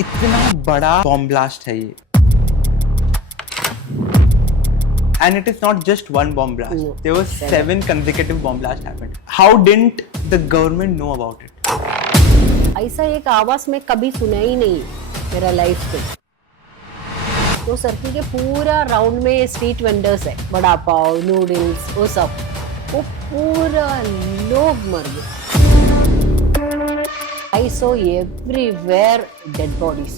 इतना बड़ा bomb blast है ये, and it is not just one bomb blast. No, There were seven consecutive bomb blasts happened. How didn't the government know about it? ऐसा एक आवाज में कभी सुना ही नहीं मेरा लाइफ में। तो सर्किल के पूरा राउंड में स्ट्रीट वेंडर्स है, बड़ा पाव, नूडल्स, वो सब, वो पूरा लोग मर गए। I saw everywhere dead bodies.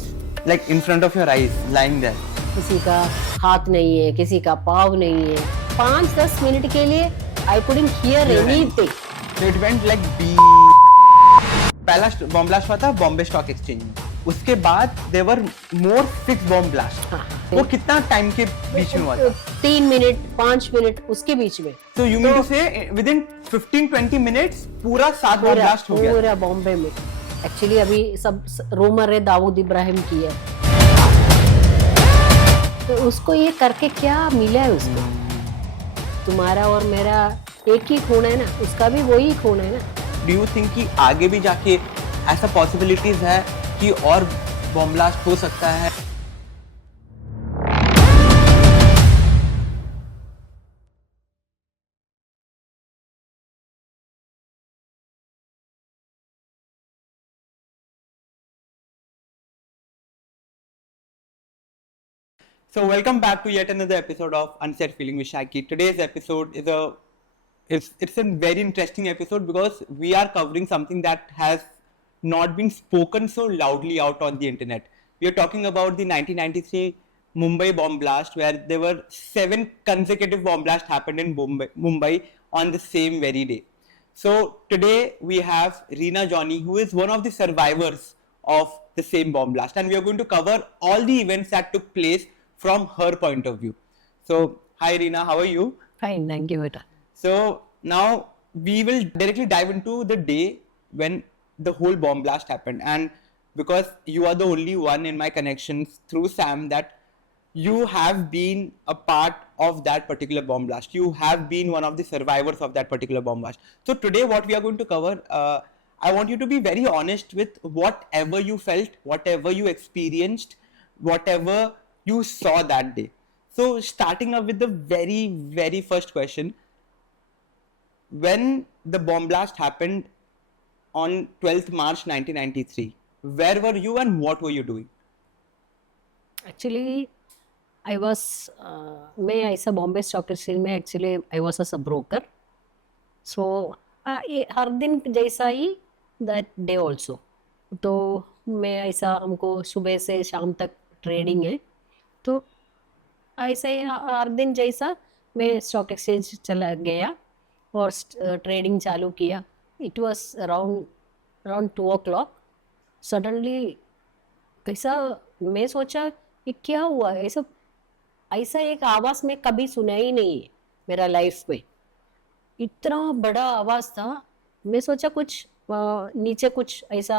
Like in front of your eyes, lying there. किसी का हाथ नहीं है, किसी का पाव नहीं है। 5-10 मिनट के लिए I couldn't hear anything. So it went like beep. पहला बॉम्ब ब्लास्ट हुआ था बॉम्बे स्टॉक एक्सचेंज में, उसके बाद there were more 6 bomb blast. हाँ, वो कितना टाइम के बीच में हुआ था? 3 मिनट 5 मिनट उसके बीच में। So you mean to say within 15-20 minutes पूरा 7 बॉम्ब ब्लास्ट हो गया? पूरा बॉम्बे में। एक्चुअली अभी सब रूमर है दाऊद इब्राहिम की है, तो उसको ये करके क्या मिला है उसको? तुम्हारा और मेरा एक ही खून है ना, उसका भी वही खून है ना। Do you think कि आगे भी जाके ऐसा पॉसिबिलिटीज है कि और बॉम्ब ब्लास्ट हो सकता है? So welcome back to yet another episode of Unsaid Feeling with Shaki. Today's episode it's a very interesting episode because we are covering something that has not been spoken so loudly out on the internet. We are talking about the 1993 Mumbai bomb blast, where there were 7 consecutive bomb blasts happened in Mumbai on the same very day. So today we have Reena Johnny, who is one of the survivors of the same bomb blast, and we are going to cover all the events that took place from her point of view. So hi Reena, how are you? Fine, thank you बेटा। So now we will directly dive into the day when the whole bomb blast happened, and because you are the only one in my connections through Sam that you have been a part of that particular bomb blast. You have been one of the survivors of that particular bomb blast. So today what we are going to cover, I want you to be very honest with whatever you felt, whatever you experienced, whatever you saw that day. So starting up with the very first question, when the bomb blast happened on 12th March 1993, where were you and what were you doing? Actually I was मैं ऐसा Bombay stock exchange में actually I was a broker. So हर दिन जैसा ही that day also, तो मैं ऐसा हमको सुबह से शाम तक ट्रेडिंग है, तो ऐसा ही हर दिन जैसा मैं स्टॉक एक्सचेंज चला गया और ट्रेडिंग चालू किया। It was around 2 o'clock। Suddenly कैसा मैं सोचा ये क्या हुआ, ऐसा एक आवाज में कभी सुना ही नहीं है मेरा लाइफ में। इतना बड़ा आवाज था, मैं सोचा कुछ नीचे कुछ ऐसा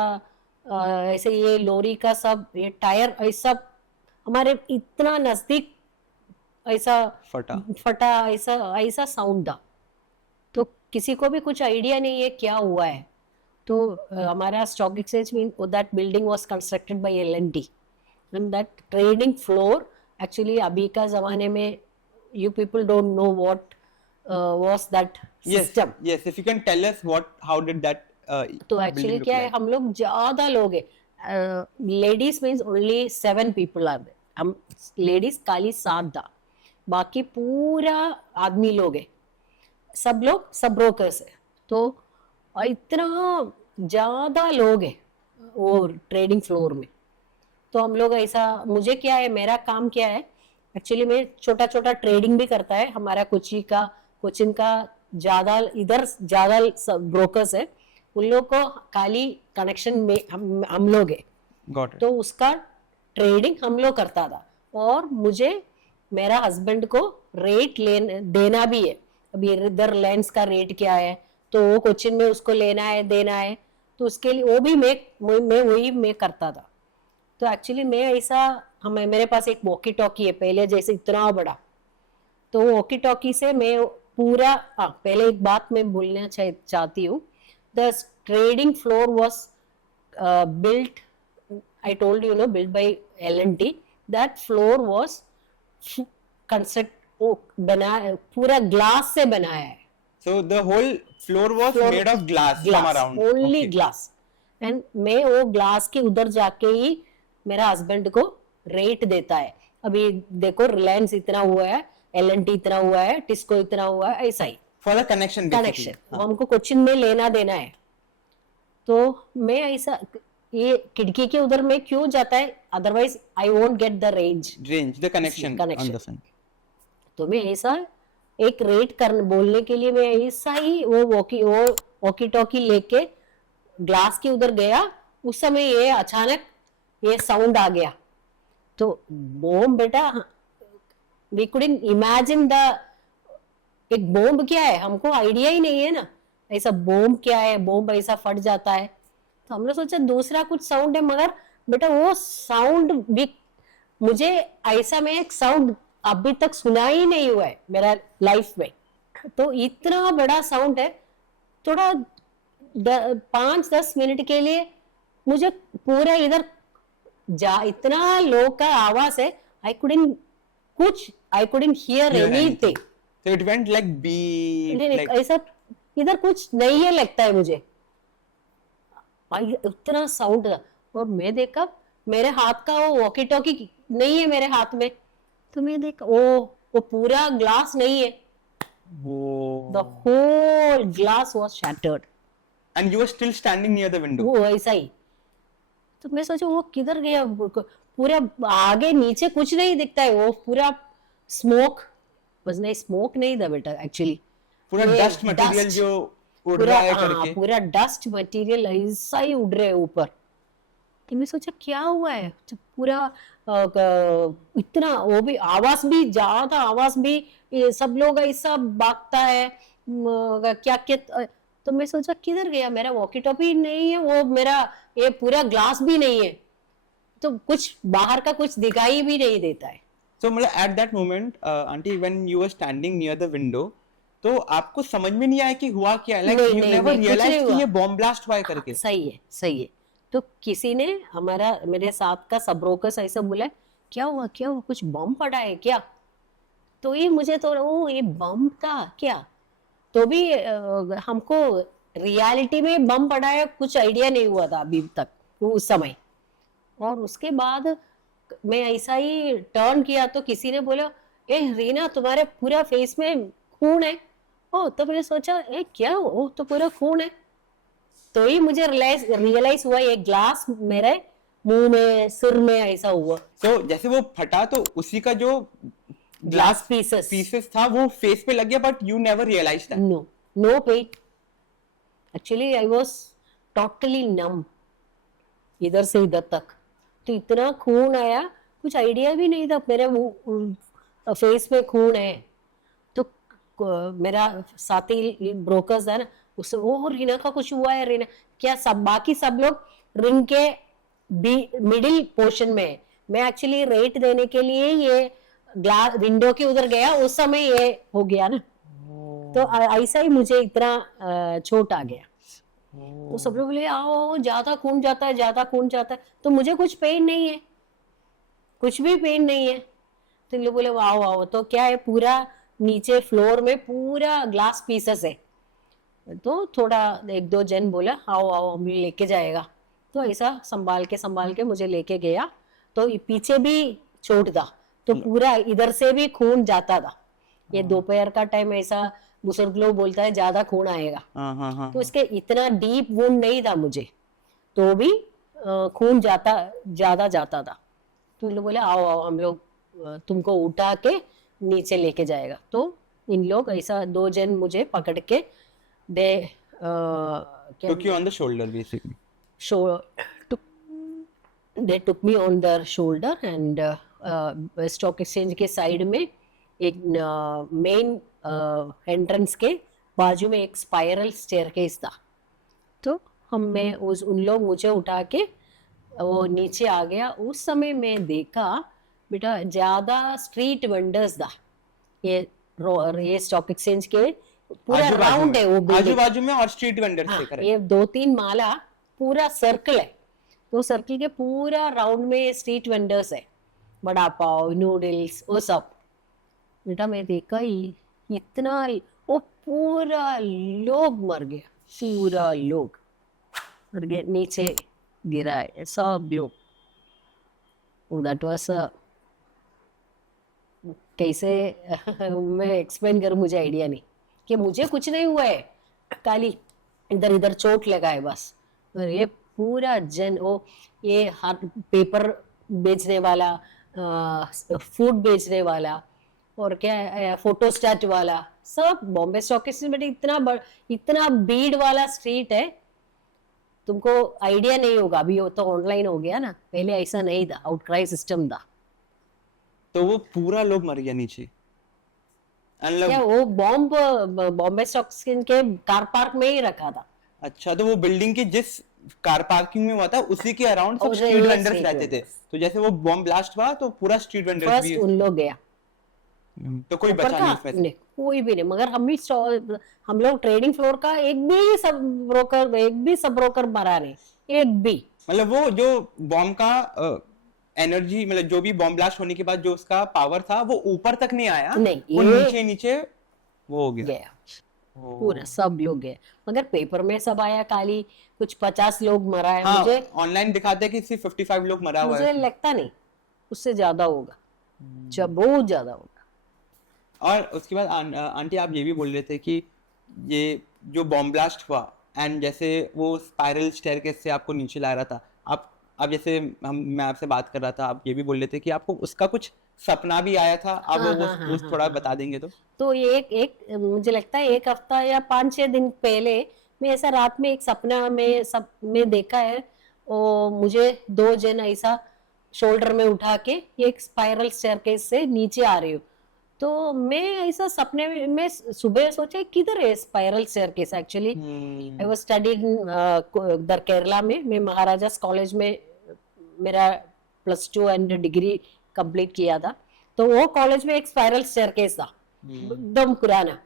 ऐसे ये लॉरी का सब ये टायर ऐसा हमारे इतना नजदीक ऐसा फटा ऐसा साउंड था। तो किसी को भी कुछ आइडिया नहीं है क्या हुआ है। तो हमारा stock exchange mean that building was constructed by L&T and that trading floor actually अभी का जमाने में you people don't know what was that system. Yes, if you can tell us how did that तो actually क्या है, हम लोग ज्यादा लोग हैं। Ladies means only 7 people are there. हम लेडीज खाली 7 था, बाकी पूरा आदमी लोग है, सब लोग सब ब्रोकर्स है। तो इतना ज्यादा लोग है वो ट्रेडिंग फ्लोर में। तो हम लोग ऐसा, मुझे क्या है, मेरा काम क्या है एक्चुअली, मैं छोटा छोटा ट्रेडिंग भी करता है। हमारा कोचिन का ज्यादा इधर ज्यादा ब्रोकर्स है, उन लोग को खाली कनेक्शन में हम लोग है। तो उसका ट्रेडिंग हम लोग करता था, और मुझे मेरा हस्बैंड को रेट देना भी है। अभी इधर लैंड्स का रेट क्या है, तो वो कोचिन में उसको लेना है देना है, तो उसके लिए वो भी मैं करता था। तो एक्चुअली मैं ऐसा, मेरे पास एक वॉकी टॉकी है पहले जैसे इतना बड़ा, तो वॉकी टॉकी से मैं पूरा पहले एक बात मैं बोलना चाहती हूँ। The trading floor was built I told you, built by L&T. That floor was बना पूरा ग्लास से बनाया है. So the whole floor was made of glass from around. Only Okay. glass. And मैं वो ग्लास के उधर जाके ही मेरा हस्बैंड को रेट देता है. अभी देखो रिलायंस इतना हुआ है, L&T इतना हुआ है, टिस्को इतना हुआ है, ऐसा ही. For the connection basically. Connection हमको कोचिन में लेना देना है. तो मैं ऐसा ये खिड़की के उधर में क्यों जाता है, otherwise I won't get the range. Range, the connection on the sun. तो मैं ऐसा एक रेट कर बोलने के लिए मैं ऐसा ही वो वॉकी टॉकी लेके ग्लास के उधर गया. उस समय ये अचानक ये साउंड आ गया. तो बॉम्ब बेटा, वी कुडंट इमेजिन द एक बॉम्ब क्या है, हमको आइडिया ही नहीं है ना ऐसा बॉम्ब क्या है, बॉम्ब ऐसा फट जाता है. तो हमने सोचा दूसरा कुछ साउंड है, मगर बेटा वो साउंड भी मुझे ऐसा में एक साउंड अभी तक सुना ही नहीं हुआ है मेरा लाइफ में. तो इतना बड़ा साउंड है. थोड़ा 5-10 मिनट के लिए मुझे पूरा इधर इतना लो का आवाज है, I couldn't hear Hear anything. So it went like beep. Like, ऐसा इधर कुछ नहीं है लगता है मुझे, उतना साउंड था. और मैं देखा मेरे हाथ का वो वॉकी टॉकी नहीं है मेरे हाथ में. तो मैं देखा वो पूरा ग्लास नहीं है. The whole glass was shattered. and you were still standing near the window. वो ऐसा ही. तो मैं सोचा वो किधर गया, पूरा आगे नीचे कुछ नहीं दिखता है, वो पूरा स्मोक बस. नहीं स्मोक नहीं था बेटा, एक्चुअली पूरा डस्ट मटेरियल जो उड़ रहा है करके. पूरा डस्ट मटेरियल ऐसा ही उड़ रहे ऊपर. तो मैं सोचा क्या हुआ है. तो पूरा इतना वो भी आवाज भी ज्यादा आवाज भी, सब लोग ऐसा भागता है क्या क्या. तो मैं सोचा किधर गया, मेरा वॉकी टॉकी नहीं है, वो मेरा ये पूरा ग्लास भी नहीं है, तो कुछ बाहर का कुछ दिखाई भी नहीं देता है. So मतलब at that moment, auntie, when you were standing near the window, तो आपको समझ में नहीं आया कि हुआ क्या, like नहीं, you नहीं, never नहीं, कुछ realized नहीं कि हुआ. ये बॉम्ब ब्लास्ट हुआ है करके. सही है सही है. तो किसी ने मेरे साथ का सब ब्रोकर्स ऐसा बोला क्या हुआ कुछ बम पड़ा है क्या. तो ये मुझे तो ये बम था क्या. तो भी हमको रियलिटी में बम पड़ा है कुछ आइडिया नहीं हुआ था अभी तक उस समय. और उसके बाद मैं ऐसा ही टर्न किया तो किसी ने बोला ए रीना तुम्हारे पूरा फेस में खून है. ओ तो मैंने सोचा क्या हो, तो पूरा खून है. तो ही मुझे रियलाइज हुआ ये ग्लास मेरे मुंह में सिर में ऐसा हुआ. तो जैसे वो फटा तो उसी का जो ग्लास पीसेस था वो फेस पे लग गया, but you never realise that. No pain. Actually I was totally numb इधर से इधर तक. तो इतना खून आया, कुछ आइडिया भी नहीं था मेरे फेस में खून है. तो मेरा साथी ब्रोकर्स है ना, उससे वो रीना का कुछ हुआ है, रीना क्या. सब बाकी सब लोग रिंग के मिडिल पोर्शन में. मैं एक्चुअली रेट देने के लिए ये ग्लास विंडो के उधर गया, उस समय ये हो गया ना. तो ऐसा ही मुझे इतना चोट आ गया. तो सब लोग बोले आओ ज्यादा खून जाता है. तो मुझे कुछ पेन नहीं है, कुछ भी पेन नहीं है. तो लोग बोले आओ. तो क्या है पूरा नीचे फ्लोर में पूरा ग्लास पीसेस है. तो थोड़ा 1-2 जन बोला आओ हम लेके जाएगा. तो ऐसा संभाल के मुझे लेके गया. तो पीछे भी चोट था, तो पूरा इधर से भी खून जाता था. ये दोपहर का टाइम ऐसा बुजुर्ग लोग बोलता है ज्यादा खून आएगा. तो इसके इतना डीप वुंड नहीं था मुझे, तो भी खून ज्यादा जाता था. तो लोग बोले आओ हम लोग तुमको उठा के नीचे लेके जाएगा. तो इन लोग ऐसा 2 जन मुझे पकड़ के they took you on the shoulder basically. They took me on their shoulder and stock exchange के साइड में एक मेन एंट्रेंस के बाजू में एक स्पाइरल स्टेयरकेस था. तो उन लोग मुझे उठा के वो नीचे आ गया. उस समय मैं देखा बेटा ज्यादा स्ट्रीट वेंडर्स था. ये स्टॉक एक्सचेंज के पूरा राउंड है वो आजू बाजू में, और स्ट्रीट वेंडर से ये 2-3 माला पूरा सर्कल है. वो सर्किल के पूरा राउंड में स्ट्रीट वेंडर्स है, बड़ा पाव, नूडल्स, वो सब। बेटा मैं देखा ही इतना, वो पूरा लोग मर गया, पूरा लोग मर गए, नीचे गिरा है सब लोग। दैट वाज कैसे मैं एक्सप्लेन करूं, मुझे आइडिया नहीं कि मुझे कुछ नहीं हुआ है, खाली इधर इधर चोट लगा है बस। और ये पूरा जन, वो ये हर पेपर बेचने वाला, फूड बेचने वाला, और क्या फोटोस्टैट वाला, सब बॉम्बे स्टॉक एक्सचेंज में इतना भीड़ वाला स्ट्रीट है, तुमको आइडिया नहीं होगा। अभी वो तो ऑनलाइन हो गया ना, पहले ऐसा नहीं था, आउटक्राई सिस्टम था। तो वो पूरा लोग मर गया नीचे। क्या वो बॉम्ब बॉम्बे स्टॉक एक्सचेंज के कार पार्क में ही रखा था। अच्छा, तो वो बिल्डिंग की जिस कार पार्किंग में हुआ था उसी के अराउंड सब स्ट्रीट वेंडर्स रहते थे, तो जैसे वो बॉम्ब ब्लास्ट हुआ तो पूरा स्ट्रीट वेंडर्स भी, फर्स्ट उन लोग गया, तो कोई बचा नहीं उसमें से। कोई भी नहीं। मगर हम लोग ट्रेडिंग फ्लोर का एक भी सब ब्रोकर मरा नहीं, एक भी। मतलब वो जो बॉम्ब का एनर्जी, मतलब जो भी बॉम्ब ब्लास्ट होने के बाद जो उसका पावर था वो ऊपर तक नहीं आया, नहीं, वो नीचे नीचे वो हो गया पूरा, सब लोग गए। मगर पेपर में सब आया खाली कुछ 50 लोग मरा है। हाँ, मुझे ऑनलाइन दिखाते हैं कि सिर्फ 55 लोग मरा हुआ मुझे है। लगता नहीं, उससे ज्यादा होगा, जब बहुत ज्यादा होगा। और उसके बाद आंटी आप ये भी बोल रहे थे कि ये जो बॉम्ब ब्लास्ट हुआ एंड जैसे वो स्पाइरल स्टेयरकेस से आपको नीचे ला रहा था, आप जैसे मैं आपसे बात कर रहा था, आप ये भी बोल रहे थे कि आपको उसका कुछ सपना भी आया था। आप वो थोड़ा बता देंगे तो एक मुझे लगता है 1 हफ्ता या 5-6 दिन पहले मैं ऐसा रात में एक सपना में देखा है, और मुझे 2 जन ऐसा शोल्डर में उठा के एक स्पाइरल स्टेयरकेस से नीचे आ रही हूँ। तो मैं ऐसा सपने में सुबह सोचा किधर है spiral staircase. Actually I was studied उधर केरला में, मैं महाराजास कॉलेज में मेरा +2 एंड डिग्री कंप्लीट किया था। तो वो कॉलेज में एक स्पाइरल स्टेयरकेस था, एकदम पुराना।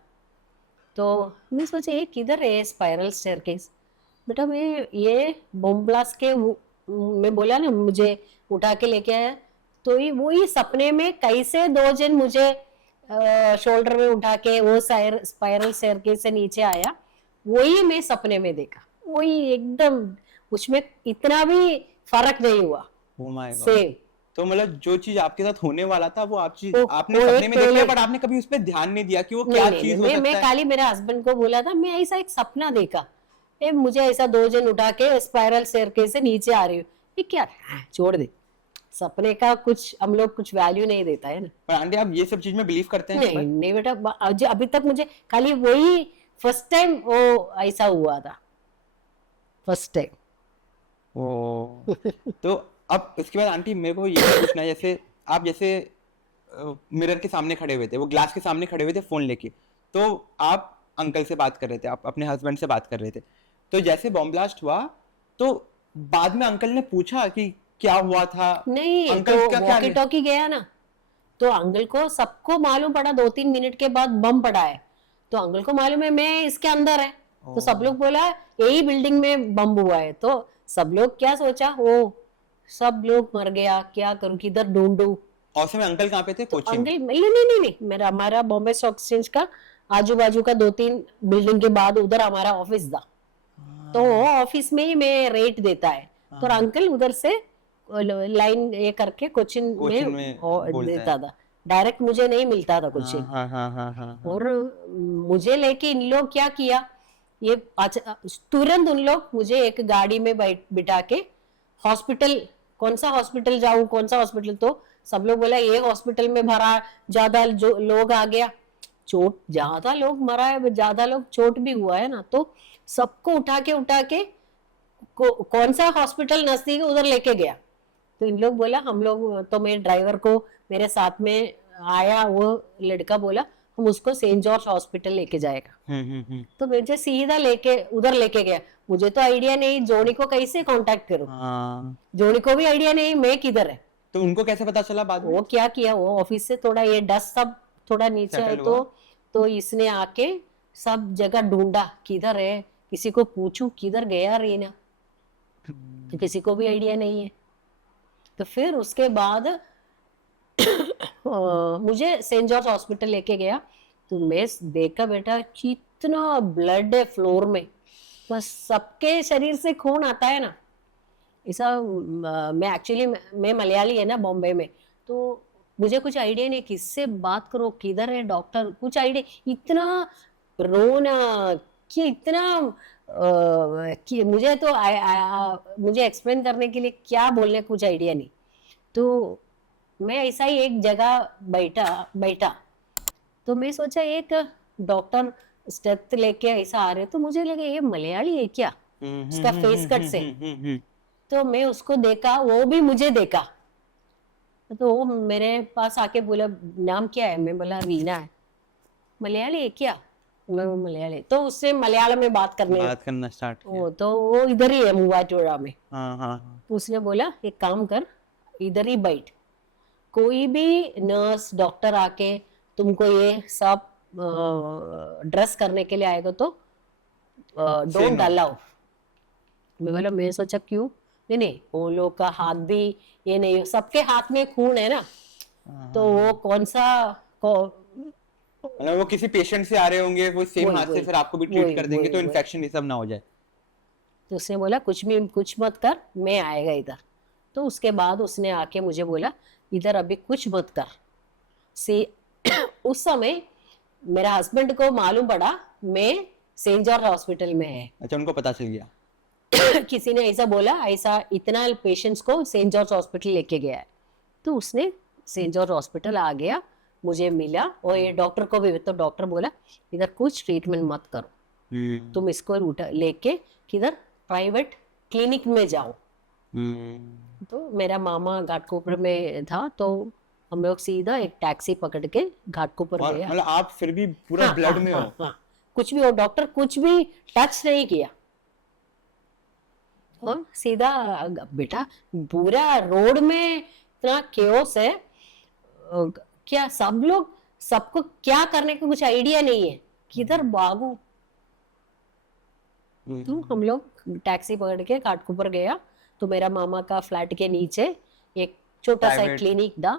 तो मैं सोचा ये किधर है स्पाइरल स्टेयरकेस। बेटा मैं ये बॉम्ब ब्लास्ट के मैं बोला ना मुझे उठा के लेके आया, तो ये वही सपने में कैसे 2 जन मुझे शोल्डर में उठा के वो स्पाइरल स्टेयरकेस से नीचे आया, वही मैं सपने में देखा, वही एकदम, उसमें इतना भी फर्क नहीं हुआ। Oh my God. सेम। तो मतलब जो चीज आपके साथ होने वाला था वो आपने वो सपने में देख लिया, पहले- बट आपने कभी उस पर ध्यान नहीं दिया कि वो नहीं, क्या नहीं, चीज हो नहीं, सकता मैं है। खाली मेरे हस्बैंड को बोला था, मैं ऐसा एक सपना देखा, मुझे ऐसा 2 जन उठा के स्पाइरल स्टेयरकेस से नीचे आ रही हूँ, ये क्या, छोड़ दे, सपने का कुछ हम लोग कुछ वैल्यू नहीं देता है ना। पर आंटी आप ये सब चीज में बिलीव करते हैं? नहीं, नहीं बेटा, अभी तक मुझे खाली वही फर्स्ट टाइम वो ऐसा हुआ था, फर्स्ट टाइम। ओ तो अब इसके बाद आंटी मेरे को ये भी पूछना है, जैसे मिरर के सामने खड़े हुए थे, वो ग्लास के सामने खड़े हुए थे फोन लेके, तो आप अंकल से बात कर रहे थे, आप अपने हस्बैंड से बात कर रहे थे, तो जैसे बॉम्ब ब्लास्ट हुआ तो बाद में अंकल ने पूछा कि क्या हुआ था? नहीं, अंकल तो का क्या वॉकी टॉकी गया ना, तो अंकल को सबको मालूम पड़ा 2-3 मिनट के बाद बम पड़ा है, तो अंकल को मालूम है मैं इसके अंदर है, तो सब लोग बोला यही बिल्डिंग में बम हुआ है, तो सब लोग क्या सोचा, वो सब लोग मर गया, क्या करूं, किधर ढूंढूं। और समय अंकल कहाँ पे थे? कोची में? अंकल नहीं, हमारा बॉम्बे स्टॉक एक्सचेंज का आजू बाजू का 2-3 बिल्डिंग के बाद उधर हमारा ऑफिस था, तो ऑफिस में ही मैं रेट देता है, तो अंकल उधर से लाइन ये करके कोचिन में देता था, डायरेक्ट मुझे नहीं मिलता था कोचिन। और मुझे लेके इन लोग क्या किया, ये तुरंत उन लोग मुझे एक गाड़ी में बिठा के हॉस्पिटल, कौन सा हॉस्पिटल, तो सब लोग बोला ये हॉस्पिटल में भरा, ज्यादा जो लोग आ गया, चोट ज्यादा लोग मरा है, ज्यादा लोग चोट भी हुआ है ना, तो सबको उठा के कौन सा हॉस्पिटल नजदीक उधर लेके गया। तो इन लोग बोला, हम लोग तो मेरे ड्राइवर को मेरे साथ में आया वो लड़का बोला हम उसको सेंट जॉर्ज हॉस्पिटल लेके जाएगा, तो मुझे सीधा उधर लेके गया। मुझे तो आइडिया नहीं जोनी को कैसे कांटेक्ट करूं, जोनी को भी आइडिया नहीं मैं किधर है। तो उनको कैसे पता चला बाद में? वो क्या किया, वो ऑफिस से थोड़ा ये डस्ट सब थोड़ा नीचे है, तो इसने आके सब जगह ढूंढा किधर है, किसी को पूछूं किधर गया रीना, तो किसी को भी आइडिया नहीं है। तो फिर उसके बाद मुझे सेंट जॉर्ज हॉस्पिटल लेके गया, तो मैं देखा बेटा कितना ब्लड है फ्लोर में, बस सबके शरीर से खून आता है ना ऐसा। मैं एक्चुअली मैं मलयाली है ना बॉम्बे में, तो मुझे कुछ आइडिया नहीं किससे बात करो, किधर है डॉक्टर, कुछ आइडिया, इतना रोना कि इतना कि मुझे तो मुझे एक्सप्लेन करने के लिए क्या बोलने कुछ आइडिया नहीं। तो मैं ऐसा ही एक जगह बैठा बैठा तो मैं सोचा एक डॉक्टर स्टेप लेके ऐसा आ रहे, तो मुझे लगा ये मलयाली है क्या, उसका फेस कट से। तो मैं उसको देखा, वो भी मुझे देखा, तो वो मेरे पास आके बोला नाम क्या है, मैं बोला रीना है। मलयाली है क्या, मैं मलयाली, तो उससे मलयालम में बात करना स्टार्ट किया। तो वो इधर ही है मूवाटोड़ा में। हाँ। तो उसने बोला एक काम कर, इधर ही बैठ, कोई भी नर्स डॉक्टर आके तुमको ये सब ड्रेस करने के लिए आएगा तो डोंट अलाउ। मैं बोला, मैं सोचा क्यों, नहीं नहीं वो लोग का हाथ भी ये नहीं, सबके हाथ में खून है ना, तो वो कौन सा मतलब वो किसी पेशेंट से आ रहे होंगे, वो सेम हाथ से फिर आपको भी ट्रीट कर देंगे, तो इन्फेक्शन ये सब ना हो जाए। तो उसने बोला कुछ मत कर, मैं आएगा इधर। तो उसके बाद उसने आके मुझे बोला इधर अभी कुछ मत कर से। उस समय मेरा हस्बैंड को मालूम पड़ा मैं सेंट जॉर्ज हॉस्पिटल में है। अच्छा, उनको पता चल गया। किसी ने ऐसा बोला, ऐसा इतना पेशेंट्स को सेंट जॉर्ज हॉस्पिटल लेके गया है, तो उसने सेंट जॉर्ज हॉस्पिटल आ गया, मुझे मिला, और ये डॉक्टर को भी, तो डॉक्टर बोला इधर कुछ ट्रीटमेंट मत करो, तुम इसको लेके किधर प्राइवेट क्लिनिक में जाओ। तो मेरा मामा घाटकोपर में था, तो हम लोग सीधा एक टैक्सी पकड़ के घाटकोपर गया। मतलब आप फिर भी पूरा ब्लड में हो। कुछ भी, वो डॉक्टर कुछ भी टच नहीं किया, और सीधा बेटा पूरा रोड में इतना केओस है, क्या सब लोग, सबको क्या करने का कुछ आइडिया नहीं है, किधर भागू। तो हम लोग टैक्सी पकड़ के घाटकोपर गया, तो मेरा मामा का फ्लैट के नीचे एक छोटा सा क्लिनिक था,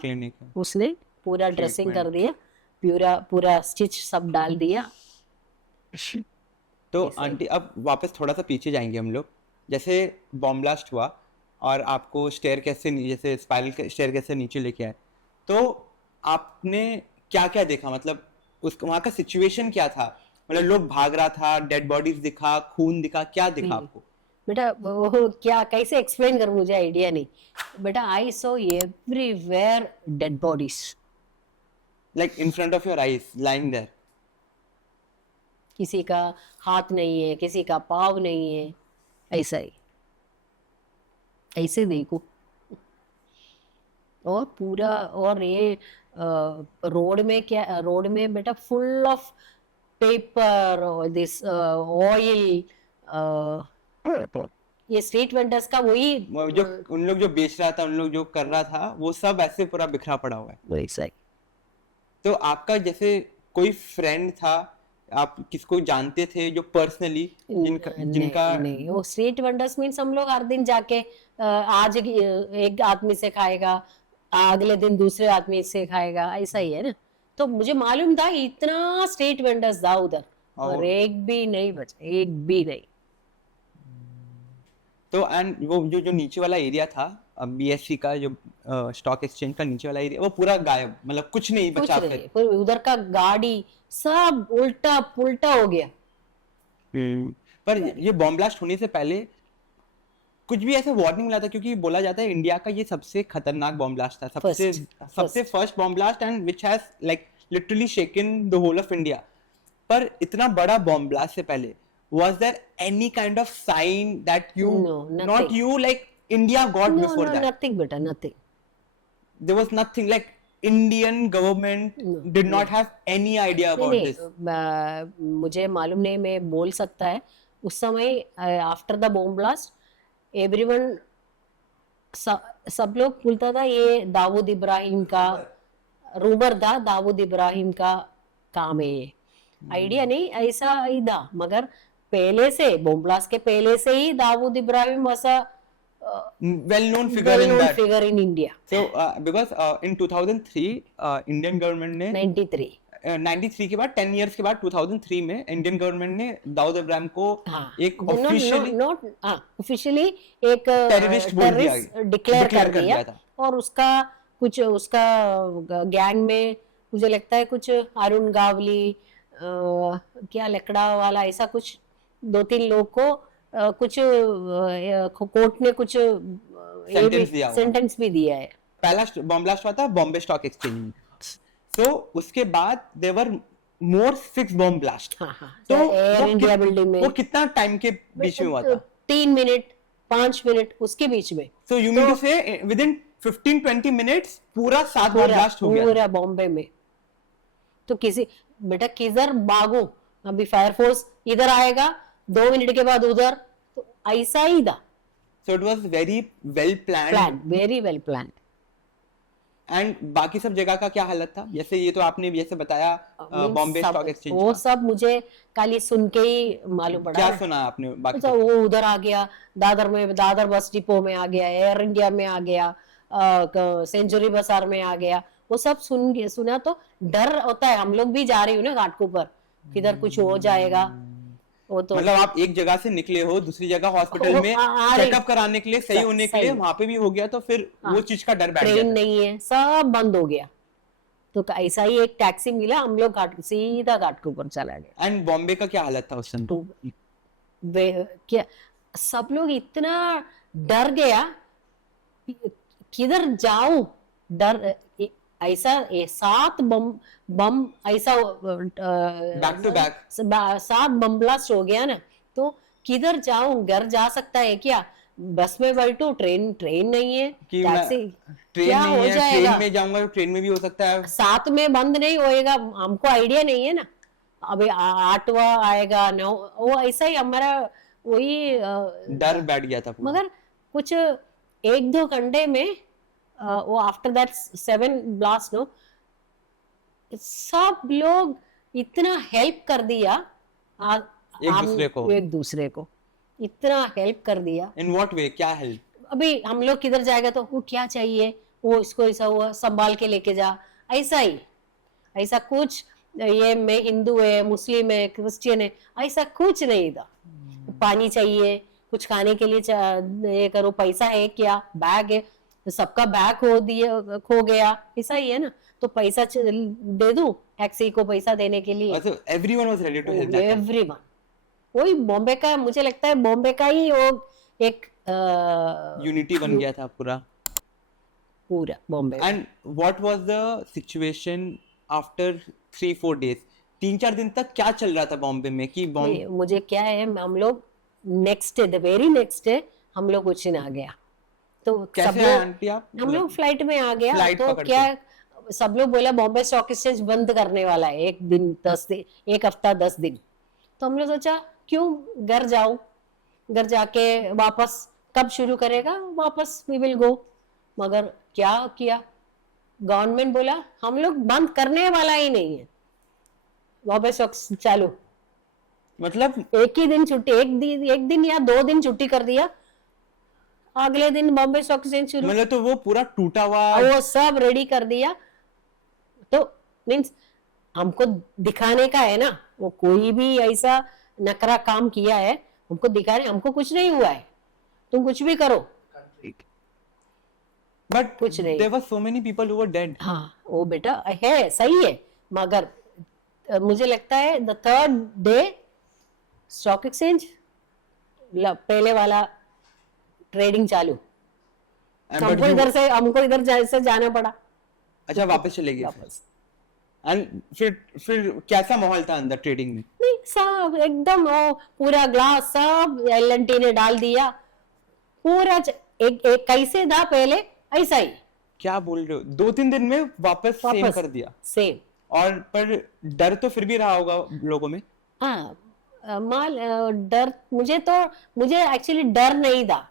उसने पूरा ड्रेसिंग कर दिया, पूरा स्टिच सब डाल दिया। तो आंटी अब वापस थोड़ा सा पीछे जाएंगे हम लोग। जैसे बॉम्ब ब्लास्ट हुआ और आपको स्टेयरकेस से जैसे स्पाइरल स्टेयरकेस से नीचे लेके आए, तो आपने क्या क्या देखा, मतलब उस वहाँ का सिचुएशन क्या था, मतलब लोग भाग रहा था, डेड बॉडीज दिखा, खून दिखा, क्या दिखा आपको? बेटा वो क्या कैसे एक्सप्लेन करूं, मुझे आइडिया नहीं बेटा। I saw everywhere dead bodies, like in front of your eyes lying there. किसी का हाथ नहीं है, किसी का पाँव नहीं है, ऐसा ही, ऐसे देखो। और पूरा, और ये रोड में क्या, रोड में बेटा फुल ऑफ पेपर और दिस ऑयल, ये स्ट्रीट वेंडर्स का वही जो उन लोग जो बेच रहा था, उन लोग जो कर रहा था, वो सब ऐसे पूरा बिखरा पड़ा हुआ है। ऐसा ही। तो आपका जैसे कोई फ्रेंड था, आप किसको जानते थे जो पर्सनली जिनका नहीं, वो स्ट्रीट वेंडर्स मीन्स हम लोग हर दिन जाके आज एक आदमी से खाएगा, अगले दिन दूसरे आदमी से खाएगा, ऐसा ही है ना। तो मुझे मालूम था इतना स्ट्रीट वेंडर्स था उधर, और एक भी नहीं बचा, एक भी नहीं। तो एंड वो जो नीचे वाला एरिया था बीएससी का, जो स्टॉक एक्सचेंज का नीचे वाला एरिया, वो पूरा गायब, मतलब कुछ नहीं बचा। फिर उधर का गाड़ी सब उल्टा पुल्टा हो गया। पर ये बॉम्ब ब्लास्ट होने से पहले कुछ भी ऐसा वार्निंग मिला था? क्योंकि बोला जाता है इंडिया का ये सबसे खतरनाक बॉम्ब ब्लास्ट था, सबसे first bomb blast, and which has like literally shaken the whole of India. पर इतना बड़ा बॉम्ब ब्लास्ट से पहले was there any kind of sign that you not you like India got before that? Nothing beta, nothing. There was nothing, like Indian government did not have any idea about this. मुझे मालूम नहीं, मैं बोल सकता है उस समय after the bomb blast everyone, सब लोग बोलता था ये दाऊद इब्राहिम का रूमर था, दाऊद इब्राहिम का काम है ये, आइडिया नहीं ऐसा ही था। मगर पहले से बॉम्ब ब्लास्ट के पहले से ही Dawood Ibrahim was a well-known figure in well-known that. figure in India. So because in 2003 Indian government ने 93 93 के बाद 10 इयर्स के बाद 2003 में इंडियन गवर्नमेंट ने दाऊद इब्राहिम को एक ऑफिशियली नॉट ऑफिशियली एक टेररिस्ट बोल दिया, डिक्लेयर कर कर दिया था। और उसका कुछ उसका गैंग में मुझे लगता है कुछ अरुण गावली क्या लकड़ा वाला ऐसा कुछ 2-3 लोग को कुछ कोर्ट ने कुछ सेंटेंस भी दिया है। पहला बॉम्ब ब्लास्ट हुआ था बॉम्बे स्टॉक एक्सचेंज में, तो उसके बाद देवर मोर 6 बॉम्ब ब्लास्ट। तो एयर इंडिया बिल्डिंग में वो कितना टाइम के बीच में हुआ था? 3 मिनट 5 मिनट उसके बीच में। So you mean to say within 15-20 minutes पूरा 7 बॉम्ब ब्लास्ट हो गया पूरा बॉम्बे में। तो किसी बेटा किधर भागो, अभी फायर फोर्स इधर आएगा 2 मिनट के बाद उधर, तो ऐसा ही था। So it was very well planned. Very well planned. And बाकी सब जगह का क्या हालत था? जैसे ये तो आपने जैसे बताया बॉम्बे स्टॉक एक्सचेंज, वो सब मुझे कल सुन के ही मालूम पड़ा। क्या सुना आपने बाकी? तो वो उधर आ गया, दादर बस डिपो में आ गया, एयर इंडिया में आ गया, सेंचुरी बाजार में आ गया, वो सब सुना तो डर होता है। हम लोग भी जा रहे हो ना घाटकोपर, किधर कुछ हो जाएगा। वो तो मतलब आप एक जगह से निकले हो दूसरी जगह हॉस्पिटल में चेकअप कराने के लिए, सही होने के लिए, वहां पे भी हो गया तो फिर वो चीज का डर बैठ गया। ट्रेन नहीं है, सब बंद हो गया। तो ऐसा ही एक टैक्सी मिला, हम लोग सीधा घाटकोपर चला गया। एंड बॉम्बे का क्या हालत था उस समय? तो क्या सब लोग इतना डर गया, किधर जाऊं, डर ऐसा 7 बम ऐसा back to back 7 bomb blast हो गया ना, तो किधर जाऊं, घर जा सकता है क्या? बस में बैठो, ट्रेन नहीं है, टैक्सी क्या हो जाएगा? ट्रेन में जाऊंगा तो ट्रेन में भी हो सकता है, साथ में बंद नहीं होएगा, हमको आइडिया नहीं है ना। अभी 8वां आएगा 9, वो ऐसा ही हमारा वही डर बैठ गया था पूरा। मगर कुछ 1-2 घंटे में वो आफ्टर दैट 7 ब्लास्ट नो, सब लोग इतना हेल्प कर दिया एक दूसरे को इतना हेल्प कर दिया। In what way? क्या हेल्प? अभी हम लोग किधर जाएगा तो वो क्या चाहिए, वो इसको ऐसा हुआ संभाल के लेके जा, ऐसा ही, ऐसा कुछ ये मैं हिंदू है, मुस्लिम है, क्रिश्चियन है, ऐसा कुछ नहीं था। पानी चाहिए, कुछ खाने के लिए ये करो, पैसा है क्या, बैग है, सबका बैग खो गया, ऐसा ही है ना, तो पैसा दे दूं टैक्सी को पैसा देने के लिए। Everyone was ready to help, everyone. वही बॉम्बे का, मुझे लगता है बॉम्बे का ही वो एक यूनिटी बन गया था पूरा Bombay. And what was the situation after 3-4 days? 3-4 दिन तक क्या चल रहा था बॉम्बे में? कि मुझे क्या है, हम लोग next day, the very next day हम लोग उज्जैन आ गया। तो कैसे आए आंटी आप? हम लोग फ्लाइट में आ गया, तो क्या सब लोग बोला बॉम्बे स्टॉक एक्सचेंज बंद करने वाला है, एक हफ्ता 10 दिन। तो हम लोग सोचा क्यों घर जाऊं, घर जाके वापस कब शुरू करेगा, वापस वी विल गो। मगर क्या किया, गवर्नमेंट बोला हम लोग बंद करने वाला ही नहीं है, बॉम्बे स्टॉक चालू। मतलब एक ही दिन छुट्टी, एक दिन या 2 दिन छुट्टी कर दिया, अगले दिन बॉम्बे स्टॉक एक्सचेंज शुरू। मतलब तो वो पूरा टूटा हुआ, वो सब रेडी कर दिया। तो मीन्स हमको दिखाने का है ना, वो कोई भी ऐसा नकरा काम किया है हमको दिखाने, हमको कुछ नहीं हुआ है, तुम कुछ भी करो, बट कुछ नहीं। there were so many people who were dead. हाँ वो बेटा है, सही है, मगर मुझे लगता है the 3rd day stock exchange पहले वाला ट्रेडिंग चालू, हमको इधर से जाना पड़ा। अच्छा, वापस चले गए वापस। एंड फिर कैसा माहौल था अंदर ट्रेडिंग में? नहीं, सब एकदम पूरा ग्लास सब एल&टी ने डाल दिया, पूरा एक कैसे था पहले ऐसा ही। क्या बोल रहे हो? 2-3 दिन में वापस सेम कर दिया? सेम। और पर डर तो फिर भी रहा होगा लोगों में? हाँ, डर मुझे एक्चुअली डर नहीं था,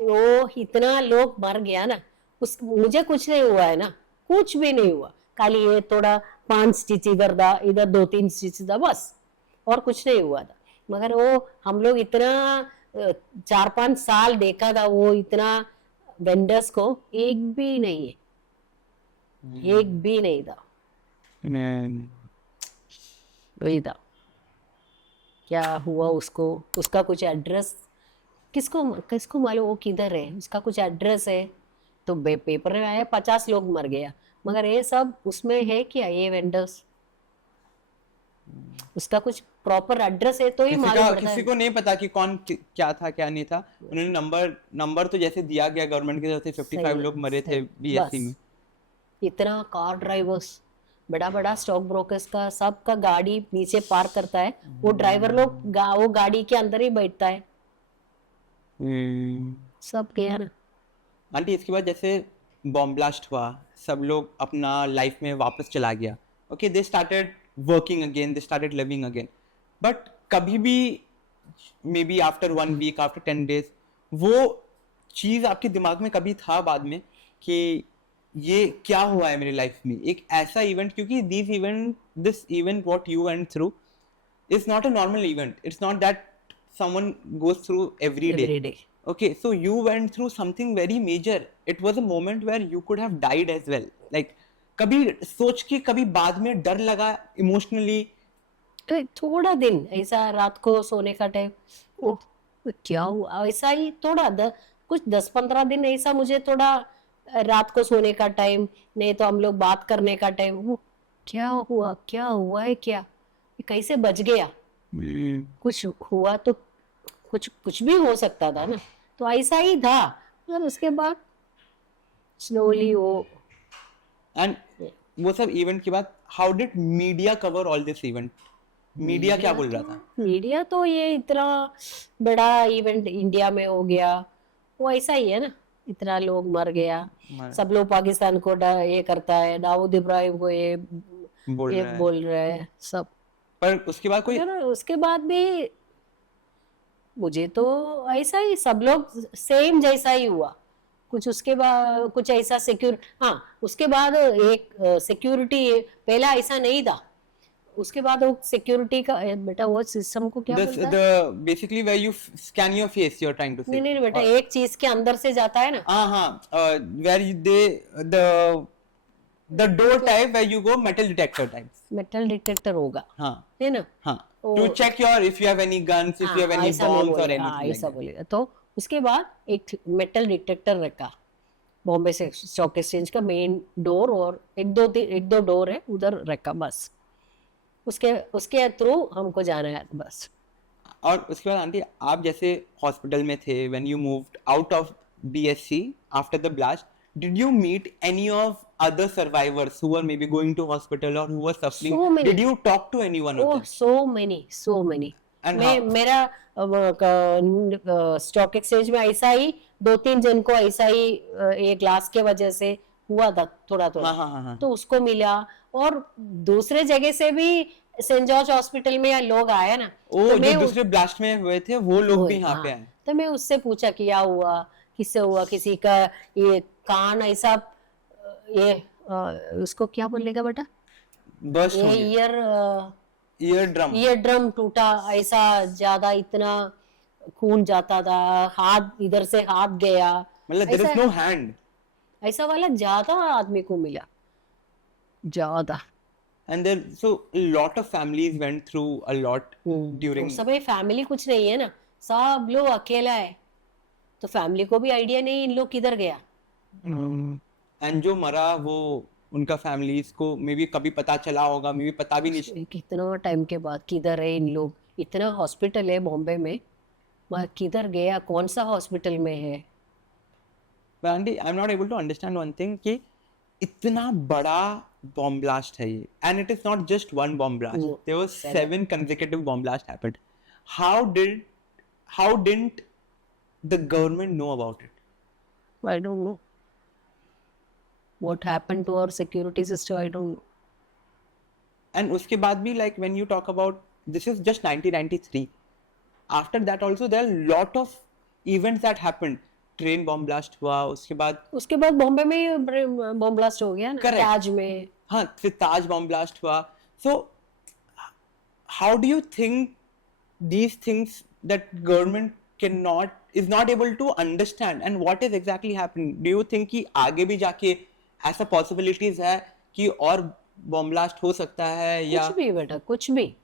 वो इतना लोग मर गया ना, मुझे कुछ नहीं हुआ है ना, कुछ भी नहीं हुआ, खाली ये थोड़ा 5 स्टिच इधर था, इधर 2-3 स्टिच था बस, और कुछ नहीं हुआ था। मगर वो हम लोग इतना 4-5 साल देखा था, वो इतना वेंडर्स को एक भी नहीं है, एक भी नहीं था, वही था। क्या हुआ उसको, उसका कुछ एड्रेस, किसको किसको मालूम वो किधर है, उसका कुछ एड्रेस है तो पेपर में आया 50 लोग मर गया, मगर ये सब उसमें है क्या, ये वेंडर्स, उसका कुछ प्रॉपर एड्रेस है तो ही मालूम पड़ता किसी है। को नहीं पता कि कौन क्या था क्या नहीं था। उन्होंने नंबर तो जैसे दिया गया गवर्नमेंट की तरफ से, 55 लोग मरे थे बीएससी में। इतना कार ड्राइवर्स, बड़ा बड़ा स्टॉक ब्रोकर्स का सबका गाड़ी नीचे पार्क करता है, वो ड्राइवर लोग वो गाड़ी के अंदर ही बैठता है, सब गया ना। आंटी इसके बाद जैसे बॉम्ब ब्लास्ट हुआ, सब लोग अपना लाइफ में वापस चला गया, okay, they started working again, they started living again, but कभी भी maybe after 1 week, after 10 days, वो चीज़ आपके दिमाग में कभी था बाद में कि ये क्या हुआ है मेरी लाइफ में, एक ऐसा इवेंट, क्योंकि this event what you went through is not a normal event. It's not that someone goes through every day. Every day. Okay, so you went through something very major. It was a moment where you could have died as well. Like, कभी सोच के कभी बाद में डर लगा emotionally? तो थोड़ा दिन ऐसा रात को सोने का टाइम, ओ क्या हुआ, ऐसा ही थोड़ा कुछ 10-15 दिन ऐसा मुझे थोड़ा रात को सोने का टाइम, नहीं तो हम लोग बात करने का टाइम, वो क्या हुआ है क्या, ये कैसे बच गया, कुछ हुआ तो कुछ भी हो सकता था ना, तो ऐसा ही था। और उसके बाद स्लोली वो एंड वो सब इवेंट के बाद how did media cover all this event? Media क्या बोल रहा था? मीडिया तो ये इतना बड़ा इवेंट इंडिया में हो गया, वो ऐसा ही है ना, इतना लोग मर गया, सब लोग पाकिस्तान को ये करता है, दाऊद इब्राहिम को ये बोल रहे हैं सब। पर उसके बाद कोई, उसके बाद भी मुझे तो ऐसा ही सब लोग सेम जैसा ही हुआ, कुछ उसके बाद कुछ ऐसा हाँ उसके बाद एक सिक्योरिटी पहला ऐसा नहीं था, उसके बाद वो सिक्योरिटी का बेटा वो सिस्टम को क्या बोलता है, basically where you scan your face, you are trying to say. नहीं बेटा, एक चीज के अंदर से जाता है ना, हाँ, where they the door type where you go metal detector types. Metal detector होगा, हाँ है ना, हाँ, to check your if you have any guns, if you have any bombs or anything like ऐसा that. बोलेगा। तो उसके बाद एक मेटल डिटेक्टर रखा बॉम्बे से स्टॉक एक्सचेंज का मेन डोर, और एक दो डोर है उधर रखा, बस उसके थ्रू हमको जाना है बस। और उसके बाद आंटी आप जैसे हॉस्पिटल में थे, when you moved out of BSc after the blast, did you meet any of other survivors who were maybe going to hospital or who were suffering? So many. Did you talk to anyone of them? So many. And मेरा stock exchange में ऐसा ही 2-3 जन को ऐसा ही ये glass के वजह से हुआ था थोड़ा, हाँ. तो उसको मिला, और दूसरे जगह से भी सेंट जॉर्ज हॉस्पिटल में लोग आए ना, तो जो दूसरे ब्लास्ट में हुए थे वो लोग भी यहाँ पे आए। तो मैं उससे पूछा क्या हुआ, किससे हुआ, किसी का ये कान ऐसा, ये उसको क्या बोलेगा बेटा, बस्ट हो ये गया, ईयर ड्रम टूटा, ऐसा ज्यादा इतना खून जाता था, हाथ इधर से हाथ गया, मतलब देयर इज नो हैंड, ऐसा वाला ज्यादा आदमी को मिला, ज्यादा। and then so a lot of families went through a lot during, सब फैमिली कुछ नहीं है ना, सब लोग अकेला है, तो फैमिली को भी आइडिया नहीं इन लोग किधर गया, एंड जो मरा वो उनका फैमिलीज को मे बी कभी पता चला होगा, मे बी पता भी नहीं, कितना टाइम के बाद किधर है इन लोग, इतना हॉस्पिटल है बॉम्बे में, किधर गया, कौन सा हॉस्पिटल में है। but aunty I am not able to understand one thing कि इतना बड़ा bomb blast है ये, and it is not just one bomb blast, there was 7 consecutive bomb blast happened. How didn't the government know about it? I don't know what happened to our security system, I don't know. And उसके बाद भी like when you talk about, this is just 1993, after that also there are lot of events that happened. Train bomb blast हुआ, उसके बाद बॉम्बे में bomb blast हो गया ना, ताज में, हाँ फिर ताज बॉम्ब ब्लास्ट हुआ। So how do you think these things that government is not able to understand, and what is exactly happening. Do you think कि आगे भी जाके ऐसा possibilities है कि और बॉम्ब ब्लास्ट हो सकता है, या कुछ भी बेटा, कुछ भी.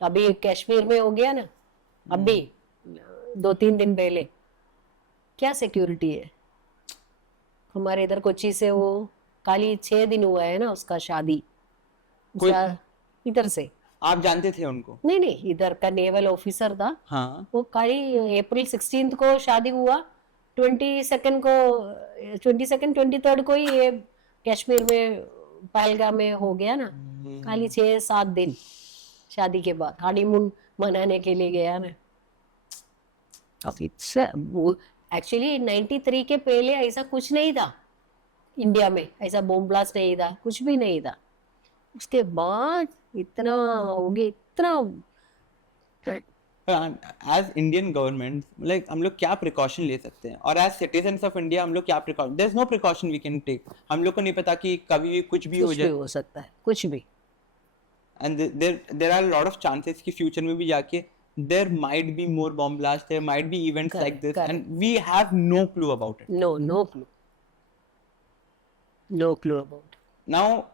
अभी कश्मीर में हो गया ना, अभी 2-3 दिन पहले, क्या सिक्योरिटी है हमारे इधर कोची से. वो खाली 6 दिन हुआ है ना उसका शादी, इधर से. आप जानते थे उनको? नहीं, इधर का नेवल ऑफिसर था. हाँ. वो खाली अप्रैल 16 को शादी हुआ, 22 को 23 को ही ये कश्मीर में पहलगाम में हो गया ना. खाली 6-7 दिन शादी के बाद हनीमून मनाने के लिए गया ना. एक्चुअली 93 के पहले ऐसा कुछ नहीं था इंडिया में, ऐसा बॉम्ब ब्लास्ट नहीं था, कुछ भी नहीं था. उसके बाद इतना हो गया, इतना. एज इंडियन गवर्नमेंट, लाइक हम लोग क्या प्रिकॉशन ले सकते हैं, और एज सिटीजन्स ऑफ इंडिया हम लोग क्या precaution, there is no precaution we can take. हम लोग को नहीं पता कि कभी भी कुछ भी हो जाए. हो सकता है कुछ भी. And there are lot of chances कि फ्यूचर में भी जाके there might be more bomb blasts, there might be events like this, and we have no clue about it. No clue. No clue about it. Now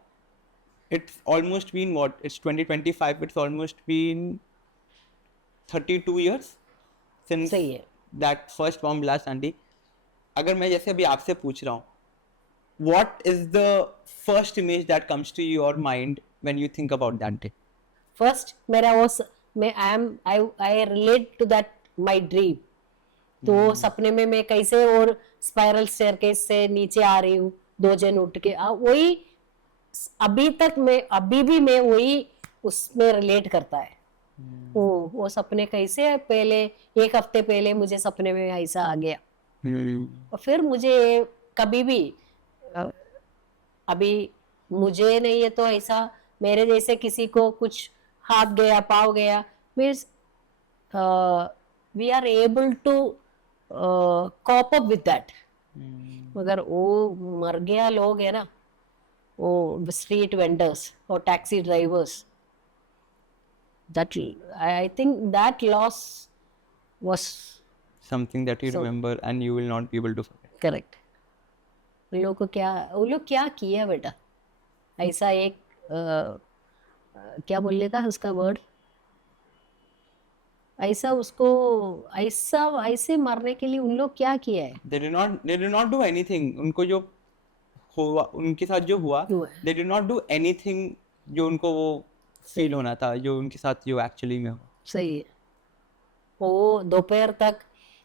it's almost been what, it's 2025, it's almost been 32 years since सही है. that first bomb blast. Andy, अगर मैं जैसे अभी आपसे पूछ रहा हूँ, what is the first image that comes to your mind when you think about that day? First मेरा वो I relate to that my dream. तो सपने में मैं कैसे और स्पाइरल स्टेयरकेस से नीचे आ रही हूँ, 2 जन उठ के, वही अभी तक मैं, अभी भी मैं वही उसमें रिलेट करता है. वो सपने कैसे पहले 1 हफ्ते पहले मुझे सपने में ऐसा आ गया. और फिर मुझे कभी भी अभी मुझे नहीं है तो ऐसा मेरे जैसे किसी को कुछ हाथ गया, पाव गया, means we are able to cope up with that. मगर वो मर गया लोग है ना, वो स्ट्रीट वेंडर्स और taxi drivers, that I think that loss was something that you remember and you will not be able to forget. Correct. उन लोग क्या किया बेटा, ऐसा एक क्या बोल लेता है उसका वर्ड, ऐसा उसको ऐसे मारने के लिए उन लोग क्या किया है. They did not do anything. उनको जो हुआ, उनके साथ जो हुआ, they did not do anything जो उनको वो फील होना था, जो उनके साथ जो एक्चुअली में हुआ. सही है. वो दोपहर तक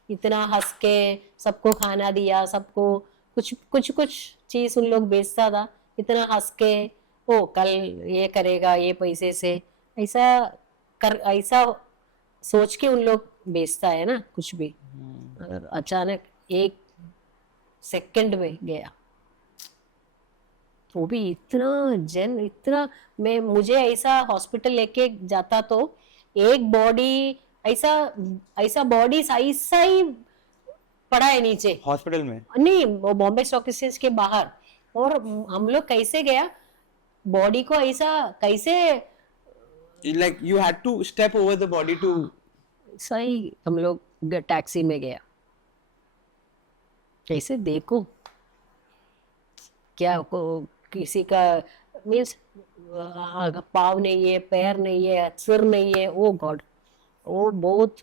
इतना हंस के सबको खाना दिया, सबको कुछ चीज उन लोग बेचता था, इतना हंस के, ओ कल ये करेगा ये पैसे से, ऐसा सोच के उन लोग बेचता है ना कुछ भी. अचानक 1 सेकंड में गया. वो भी इतना मुझे ऐसा हॉस्पिटल लेके जाता तो एक बॉडी ऐसा बॉडी ऐसा ही पड़ा है नीचे हॉस्पिटल में. नहीं, वो बॉम्बे स्टॉक एक्सचेंज के बाहर. और हम लोग कैसे गया, बॉडी को ऐसा कैसे, like you had to step over the body to. सही, हम लोग टैक्सी में गया. कैसे देखो क्या किसी का मीन्स पाँव नहीं है, पैर नहीं है, सिर नहीं है. ओ गॉड, वो बहुत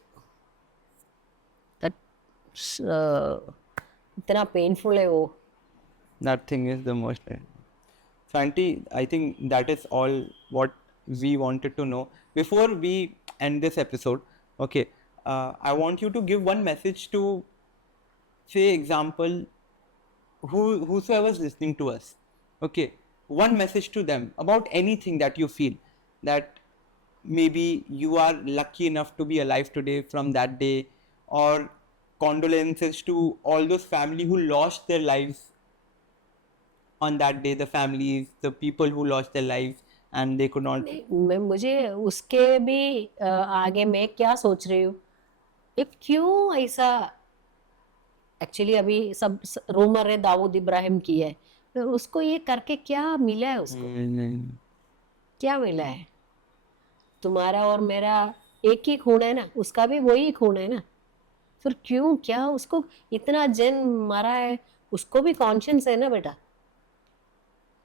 इतना पेनफुल है वो. That thing is the most. So auntie, I think that is all what we wanted to know. Before we end this episode, okay, I want you to give one message to, say example, whosoever is listening to us. Okay, one message to them about anything that you feel, that maybe you are lucky enough to be alive today from that day, or condolences to all those family who lost their lives on that day, the families, the people who lost their lives and they could not. मुझे उसके भी आगे मैं क्या सोच रही हूँ, क्यों ऐसा. एक्चुअली अभी सब रूमर है दाऊद इब्राहिम की है, तो उसको ये करके क्या मिला है उसको? क्या मिला है? तुम्हारा और मेरा एक ही खून है ना, उसका भी वही खून है ना, फिर क्यों, क्या उसको इतना जन मारा है, उसको भी कॉन्शियस है ना बेटा।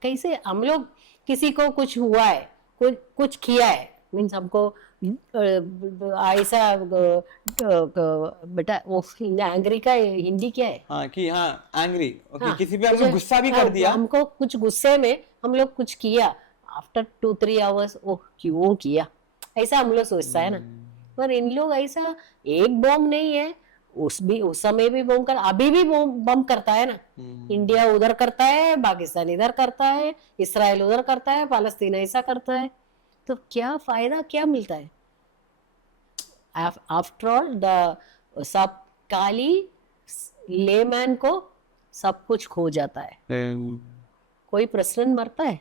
कैसे हम लोग, किसी को कुछ हुआ है, कुछ किया है, मीन्स हमको ऐसा बेटा, वो एंग्री का हिंदी क्या है? हाँ कि हाँ एंग्री, ओके, हाँ, किसी पे हमने मुझे, गुस्सा भी हाँ, कर दिया। हमको कुछ गुस्से में हम लोग कुछ किया, आफ्टर 2-3 आवर्स ओह क्यों किया, ऐसा हम लोग सोचता है ना। पर इन लोग ऐसा, एक बॉम्ब नहीं है, उस समय भी बम कर, अभी भी बम करता है ना। इंडिया उधर करता है, पाकिस्तान इधर करता है, इसराइल उधर करता है, पालस्तीन ऐसा करता है, तो क्या फायदा, क्या मिलता है? After all the sub Kali layman को सब कुछ खो जाता है। कोई प्रेसिडेंट मरता है,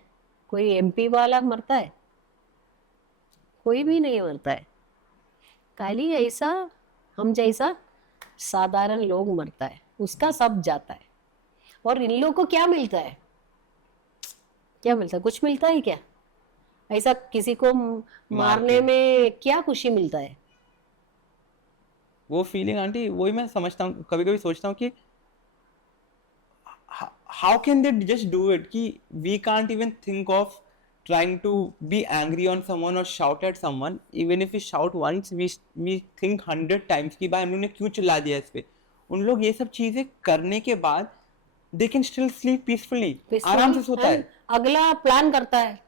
कोई एमपी वाला मरता है, कोई भी नहीं मरता है। खाली ऐसा हम जैसा साधारण लोग मरता है, उसका सब जाता है। और इन लोगों को क्या मिलता है, क्या मिलता है? कुछ मिलता है क्या? ऐसा किसी को मारने में क्या खुशी मिलता है? वो फीलिंग आंटी, वही मैं समझता हूँ, कभी कभी सोचता हूँ कि how can they just do it, कि we can't even think of trying to be angry on someone or shout at someone. Even if we shout once, we think 100 times कि भाई हम लोग ने क्यों चिल्ला दिया इस पे। उन लोग ये सब चीजें करने के बाद they can still sleep peacefully, आराम से सोता है। अगला प्लान करता है,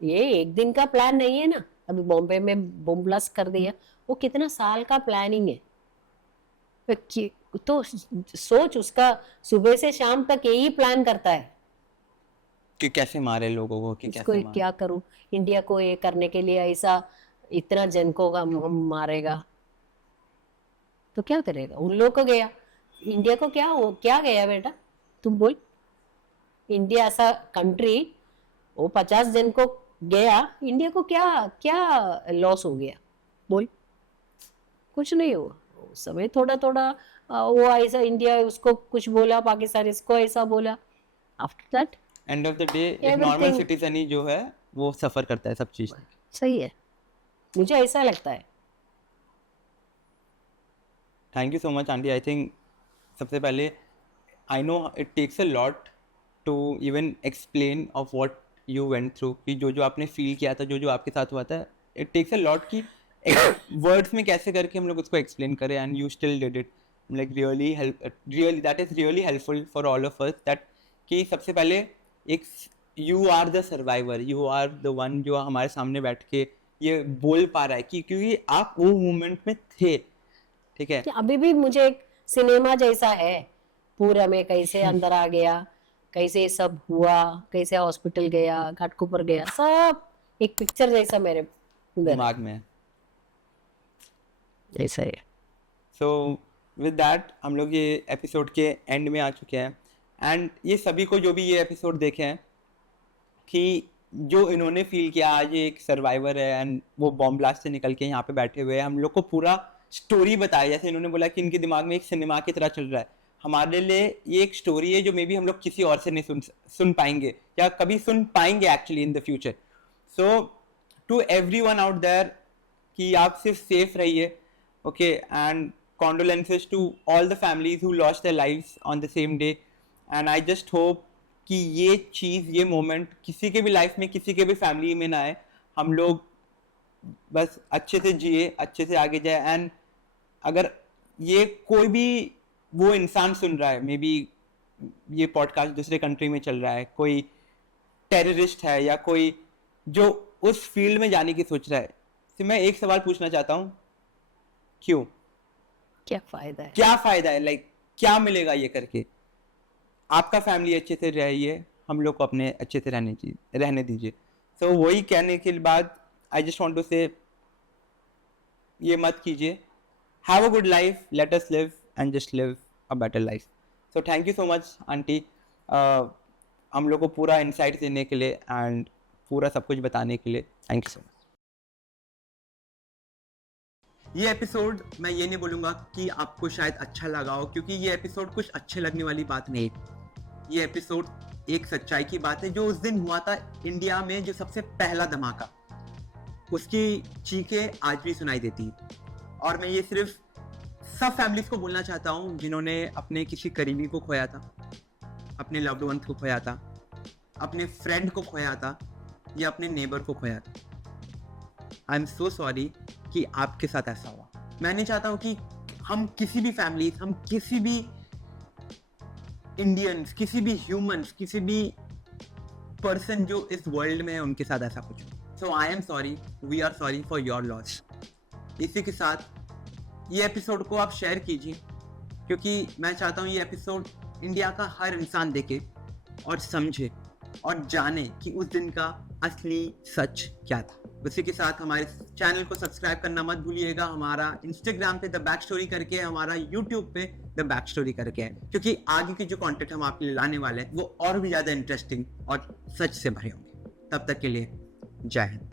ये एक दिन का प्लान नहीं है ना। अभी बॉम्बे में बम ब्लास्ट कर दिया, वो कितना साल का प्लानिंग है। तो सोच, उसका सुबह से शाम तक यही प्लान करता है कि कैसे मारे लोगों को, कि इसको कैसे मारे। क्या करूं, इंडिया को ये करने के लिए ऐसा इतना जन को हम मारेगा, तो क्या करेगा? उन लोग को गया, इंडिया को क्या हो, क्या गया बेटा, तुम बोल। इंडिया ऐसा कंट्री, वो 50 जन को गया, इंडिया को क्या क्या लॉस हो गया, बोल। कुछ नहीं हुआ। उस समय थोड़ा थोड़ा वो ऐसा, इंडिया उसको कुछ बोला, पाकिस्तान इसको ऐसा बोला, after that end of the day एक नॉर्मल सिटीजन ही जो है वो सफर करता है सब चीज। सही है, मुझे ऐसा लगता है। Thank you so much aunty. I think सबसे पहले I know it takes a lot to even explain of what you went through, कि जो जो आपने फील किया था, जो जो आपके साथ हुआ था, इट टेक्स अ लॉट कि वर्ड्स में कैसे करके हम लोग उसको एक्सप्लेन करें, and you still did it. Like really help, really that is really helpful for all of us, that कि सबसे पहले एक you are the survivor, you are the one जो हमारे सामने बैठ के ये बोल पा रहा है कि क्योंकि आप वो मोमेंट में थे। ठीक है, अभी भी मुझे एक सिनेमा जैसा है, पूरा में कैसे अंदर आ गया, कैसे सब हुआ, कैसे हॉस्पिटल गया, घाटकोपर गया, सब एक पिक्चर जैसा मेरे दिमाग में जैसा है। सो विद दैट हम लोग ये एपिसोड के एंड में आ चुके हैं। एंड ये सभी को जो भी ये एपिसोड देखे हैं, कि जो इन्होंने फील किया, आज ये एक सर्वाइवर है एंड वो बॉम्ब ब्लास्ट से निकल के यहाँ पे बैठे हुए हैं, हम लोग को पूरा स्टोरी बताया, जैसे इन्होंने बोला कि इनके दिमाग में एक सिनेमा की तरह चल रहा है। हमारे लिए ये एक स्टोरी है जो मे बी हम लोग किसी और से नहीं सुन पाएंगे, या कभी सुन पाएंगे actually in the future. So to everyone out there, कि आप सिर्फ सेफ रहिए, okay, and condolences to all the families who lost their lives on the same day, and I just hope कि ये चीज़, ये मोमेंट किसी के भी लाइफ में, किसी के भी फैमिली में ना आए। हम लोग बस अच्छे से जिए, अच्छे से आगे जाए। एंड अगर ये कोई भी वो इंसान सुन रहा है, मे बी ये पॉडकास्ट दूसरे कंट्री में चल रहा है, कोई टेररिस्ट है या कोई जो उस फील्ड में जाने की सोच रहा है, तो मैं एक सवाल पूछना चाहता हूँ, क्यों? क्या फायदा है? क्या फायदा है? लाइक क्या मिलेगा ये करके? आपका फैमिली अच्छे से रहिए, हम लोग को अपने अच्छे से रहने दीजिए। सो वही कहने के बाद आई जस्ट वांट टू से, ये मत कीजिए। Have a good life, let us live and just live a better life. So thank you so much aunty, हम लोग को पूरा इंसाइट देने के लिए एंड पूरा सब कुछ बताने के लिए। Thank you so much. ये एपिसोड मैं ये नहीं बोलूँगा कि आपको शायद अच्छा लगा हो, क्योंकि ये एपिसोड कुछ अच्छे लगने वाली बात नहीं। ये एपिसोड एक सच्चाई की बात है, जो उस दिन हुआ था इंडिया में, जो सबसे पहला धमाका। उसकी चीखें आज भी सुनाई देती। और मैं ये सिर्फ सब फैमिलीज को बोलना चाहता हूँ जिन्होंने अपने किसी करीबी को खोया था, अपने लव्ड वन को खोया था, अपने फ्रेंड को खोया था या अपने नेबर को खोया था। आई एम सो सॉरी कि आपके साथ ऐसा हुआ। मैं नहीं चाहता हूँ कि हम किसी भी फैमिलीज, हम किसी भी इंडियंस, किसी भी ह्यूमंस, किसी भी पर्सन जो इस वर्ल्ड में है उनके साथ ऐसा कुछ हो। So I am sorry, we are sorry for your loss. इसी के साथ ये एपिसोड को आप शेयर कीजिए, क्योंकि मैं चाहता हूँ ये एपिसोड इंडिया का हर इंसान देखे और समझे और जाने कि उस दिन का असली सच क्या था। उसी के साथ हमारे चैनल को सब्सक्राइब करना मत भूलिएगा। हमारा इंस्टाग्राम पे द बैक स्टोरी करके है, हमारा यूट्यूब पे द बैक स्टोरी करके है, क्योंकि आगे की जो कंटेंट हम आपके लिए लाने वाले हैं वो और भी ज़्यादा इंटरेस्टिंग और सच से भरे होंगे। तब तक के लिए जय हिंद।